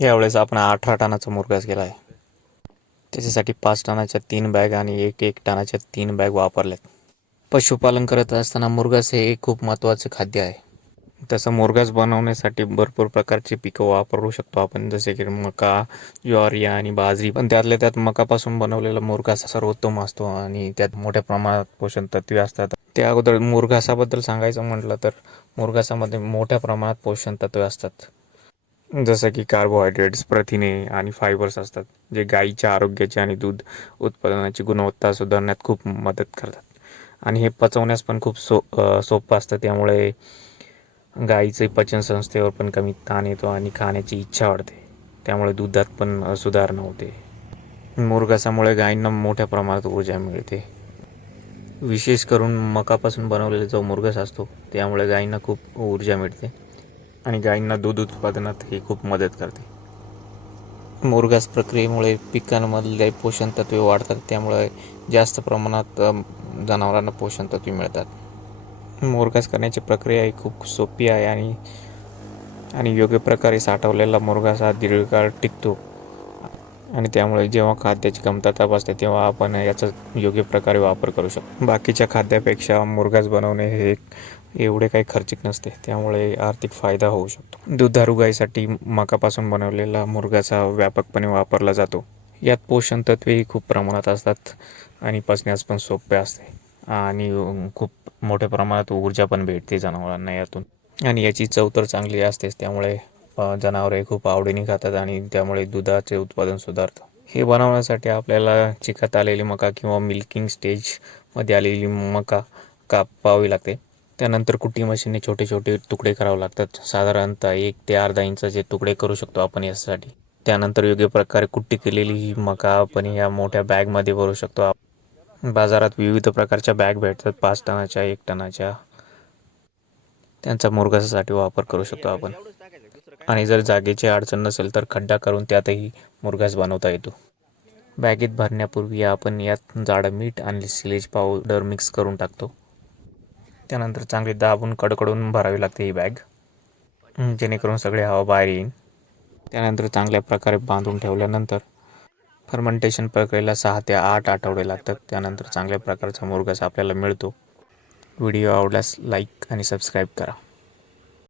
यावेळेस आपण अठरा टनाचा मुरगास केला आहे त्याच्यासाठी पाच टनाच्या तीन बॅग आणि एक एक टनाच्या तीन बॅग वापरल्यात. पशुपालन करत असताना मुरगास हे एक खूप महत्त्वाचं खाद्य आहे. तसं मुरगास बनवण्यासाठी भरपूर प्रकारची पिकं वापरू शकतो आपण जसे की मका ज्वारी आणि बाजरी. पण त्यातल्या त्यात मकापासून बनवलेला मुरगास सर्वोत्तम असतो आणि त्यात मोठ्या प्रमाणात पोषण तत्वे असतात. त्या अगोदर मुरघासाबद्दल सांगायचं म्हटलं तर मुरघासामध्ये मोठ्या प्रमाणात पोषण तत्वे असतात. जसं की कार्बोहायड्रेट्स प्रथिने आणि फायबर्स असतात जे गाईच्या आरोग्याची आणि दूध उत्पादनाची गुणवत्ता सुधारण्यात खूप मदत करतात. आणि हे पचवण्यास पण खूप सो सोपं असतं. त्यामुळे गाईचे पचन संस्थेवर पण कमी ताण येतो आणि खाण्याची इच्छा वाढते. त्यामुळे दुधात पण सुधारणा होते. मुरघासामुळे गायींना मोठ्या प्रमाणात ऊर्जा मिळते. विशेष करून मकापासून बनवलेला जो मुरघास असतो त्यामुळे गायींना खूप ऊर्जा मिळते. आणि गायींना दूध उत्पादनात ही खूप मदत करते. मुरघास प्रक्रियेमुळे पिकांमधले पोषण तत्वे वाढतात त्यामुळे जास्त प्रमाणात जनावरांना पोषण तत्वे मिळतात. मुरघास करण्याची प्रक्रिया ही खूप सोपी आहे आणि आणि योग्य प्रकारे साठवलेला मुरघास हा दीर्घकाळ टिकतो. आणि त्यामुळे जेव्हा खाद्याची कमतरता भासते तेव्हा आपण याचा योग्य प्रकारे वापर करू शकतो. बाकीच्या खाद्यापेक्षा मुरघास बनवणे हे एवढे काही खर्चिक नसते. त्यामुळे आर्थिक फायदा होऊ शकतो. दुधारू गाईसाठी मकापासून बनवलेला मुर्गाचा व्यापकपणे वापरला जातो. यात पोषण तत्वेही खूप प्रमाणात असतात आणि पचण्यास पण सोपे असते. आणि खूप मोठ्या प्रमाणात ऊर्जा पण भेटते जनावरांना यातून. आणि याची चव तर चांगली असतेच. त्यामुळे जनावरे खूप आवडीने खातात आणि त्यामुळे दुधाचे उत्पादन सुधारतं. हे बनवण्यासाठी आपल्याला चिकत आलेली मका किंवा मिल्किंग स्टेजमध्ये आलेली मका कापावी लागते. त्यानंतर कुट्टी मशीनने छोटे छोटे तुकडे करावे लागतात? साधारणतः एक ते अर्धा इंचाचे तुकडे करू शकतो आपण यासाठी. त्यानंतर योग्य प्रकारे कुट्टी केलेली ही मका आपण या मोठ्या बॅगमध्ये भरू शकतो. बाजारात विविध प्रकारच्या बॅग भेटतात पाच टनाच्या एक टनाच्या. त्यांचा मुरघासासाठी वापर करू शकतो आपण. आणि जर जागेची अडचण नसेल तर खड्डा करून त्यातही मुरघास बनवता येतो. बॅगेत भरण्यापूर्वी आपण यात जाडं मीठ आणि सिलेज पावडर मिक्स करून टाकतो. त्यानंतर चांगली दाबून कडकडून भरावी लागते ही बॅग. जेणेकरून सगळी हवा बाहेर येईल त्यानंतर चांगल्या प्रकारे बांधून ठेवल्यानंतर फर्मेंटेशन प्रक्रियेला सहा ते आठ आठवडे लागतात. त्यानंतर चांगल्या प्रकारचा मुरघास आपल्याला मिळतो. व्हिडिओ आवडल्यास लाईक आणि सबस्क्राईब करा.